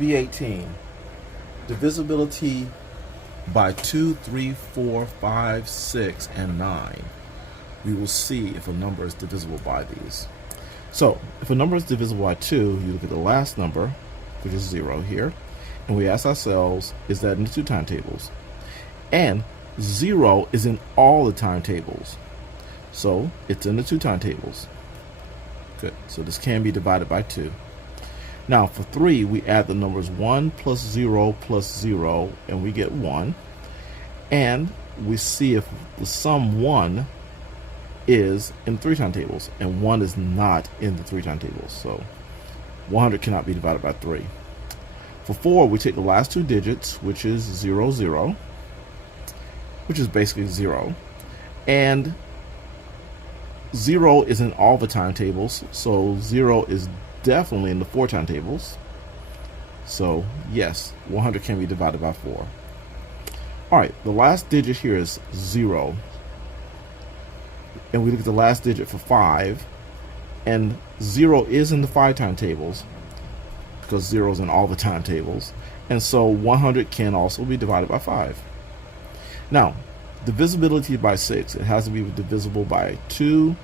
V18, divisibility by 2, 3, 4, 5, 6, and 9. We will see if a number is divisible by these. So if a number is divisible by 2, you look at the last number, which is 0 here, and we ask ourselves, is that in the two timetables? And 0 is in all the timetables. So it's in the two timetables. Good. So this can be divided by 2. Now for 3, we add the numbers 1 plus 0 plus 0, and we get 1. And we see if the sum 1 is in 3 timetables, and 1 is not in the 3 timetables. So 100 cannot be divided by 3. For 4, we take the last two digits, which is 0, 0, which is basically 0. And 0 is in all the timetables, so 0 is definitely in the 4 timetables. So yes, 100 can be divided by 4. Alright, the last digit here is 0. And we look at the last digit for 5, and 0 is in the 5 timetables because 0 is in all the timetables, and so 100 can also be divided by 5. Now, divisibility by 6, it has to be divisible by 2,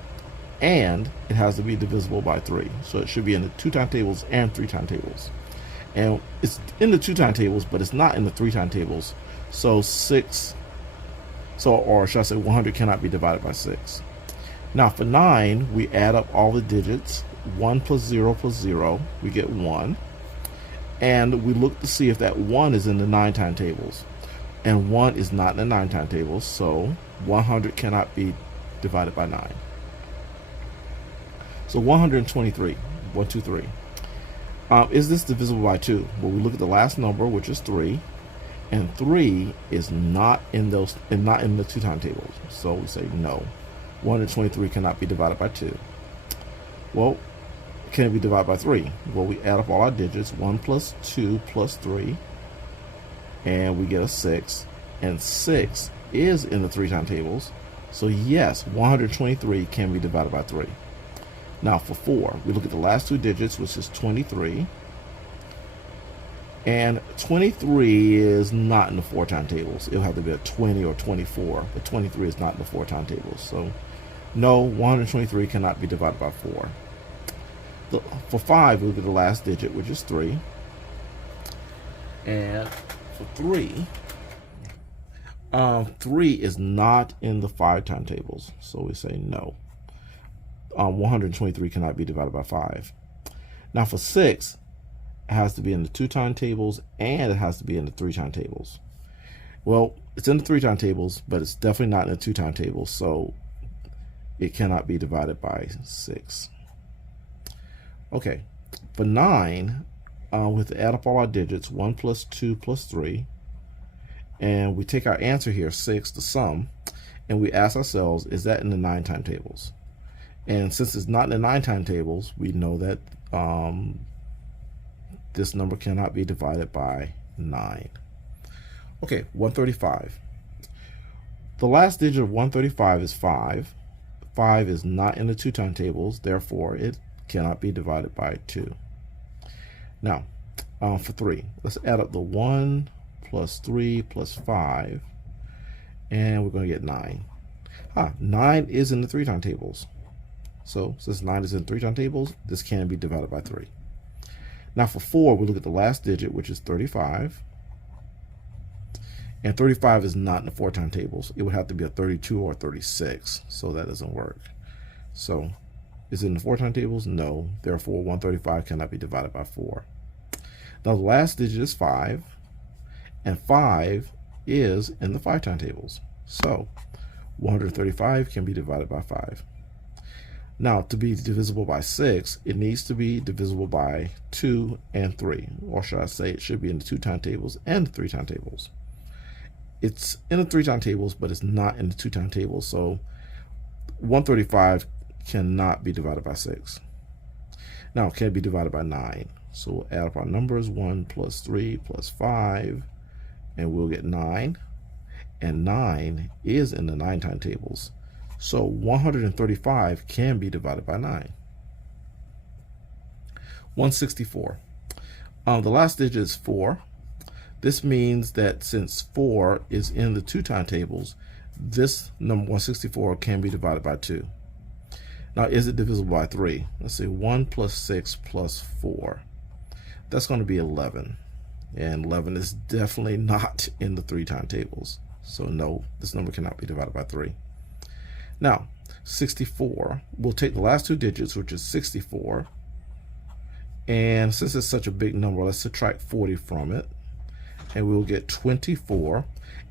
and it has to be divisible by 3. So it should be in the 2 timetables and 3 timetables. And it's in the 2 timetables, but it's not in the 3 timetables. So 100 cannot be divided by 6. Now for 9, we add up all the digits. 1 plus 0 plus 0, we get 1. And we look to see if that 1 is in the 9 timetables. And 1 is not in the 9 timetables, so 100 cannot be divided by 9. So 123, 1, 2, 3. Is this divisible by 2? Well, we look at the last number, which is 3, and 3 is not in the 2 timetables. So we say no. 123 cannot be divided by 2. Well, can it be divided by 3? Well, we add up all our digits, 1 plus 2 plus 3, and we get a 6, and 6 is in the 3 timetables. So yes, 123 can be divided by 3. Now for 4, we look at the last two digits, which is 23. And 23 is not in the 4 timetables. It'll have to be a 20 or 24, but 23 is not in the 4 timetables. So no, 123 cannot be divided by 4. For 5, we look at the last digit, which is 3. And for 3, 3 is not in the 5 timetables. So we say no. 123 cannot be divided by 5. Now for 6, it has to be in the 2 timetables, and it has to be in the 3 timetables. Well, it's in the 3 timetables, but it's definitely not in the 2 timetables, so it cannot be divided by 6. Okay, for 9, we have to add up all our digits, 1 plus 2 plus 3, and we take our answer here, 6, the sum, and we ask ourselves, is that in the 9 timetables? And since it's not in the 9 timetables, we know that this number cannot be divided by 9. Okay, 135. The last digit of 135 is 5. 5 is not in the 2 timetables, therefore it cannot be divided by 2. Now, for 3, let's add up the 1 plus 3 plus 5, and we're going to get 9. 9 is in the 3 timetables. So since 9 is in 3 timetables, this can be divided by 3. Now for 4, we look at the last digit, which is 35. And 35 is not in the 4 timetables. It would have to be a 32 or 36, so that doesn't work. So is it in the 4 timetables? No. Therefore, 135 cannot be divided by 4. Now the last digit is 5, and 5 is in the 5 timetables. So 135 can be divided by 5. Now, to be divisible by 6, it needs to be divisible by 2 and 3. Or should I say it should be in the 2 timetables and the 3 timetables. It's in the 3 timetables, but it's not in the 2 timetables. So 135 cannot be divided by 6. Now, can it be divided by 9? So we'll add up our numbers, 1 plus 3 plus 5, and we'll get 9. And 9 is in the 9 timetables. So 135 can be divided by 9. 164. The last digit is 4. This means that since 4 is in the 2 tables, this number 164 can be divided by 2. Now, is it divisible by 3? Let's see, 1 plus 6 plus 4. That's going to be 11. And 11 is definitely not in the 3 tables. So no, this number cannot be divided by 3. Now, 64, we'll take the last 2 digits, which is 64. And since it's such a big number, let's subtract 40 from it. And we'll get 24.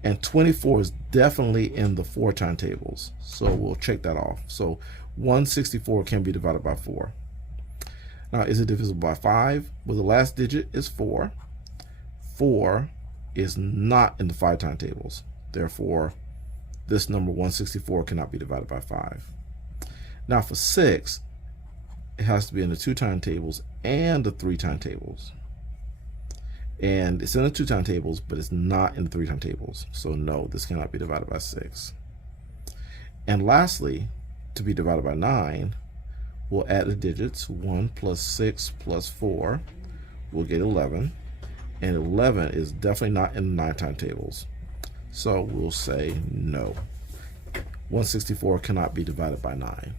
And 24 is definitely in the 4 tables. So we'll check that off. So 164 can be divided by 4. Now, is it divisible by 5? Well, the last digit is 4. 4 is not in the 5 tables. Therefore, this number 164 cannot be divided by 5. Now, for 6, it has to be in the 2 tables and the 3 tables. And it's in the 2 tables, but it's not in the 3 tables. So no, this cannot be divided by 6. And lastly, to be divided by 9, we'll add the digits. 1 plus 6 plus 4, we'll get 11. And 11 is definitely not in the 9 tables. So we'll say no. 164 cannot be divided by 9.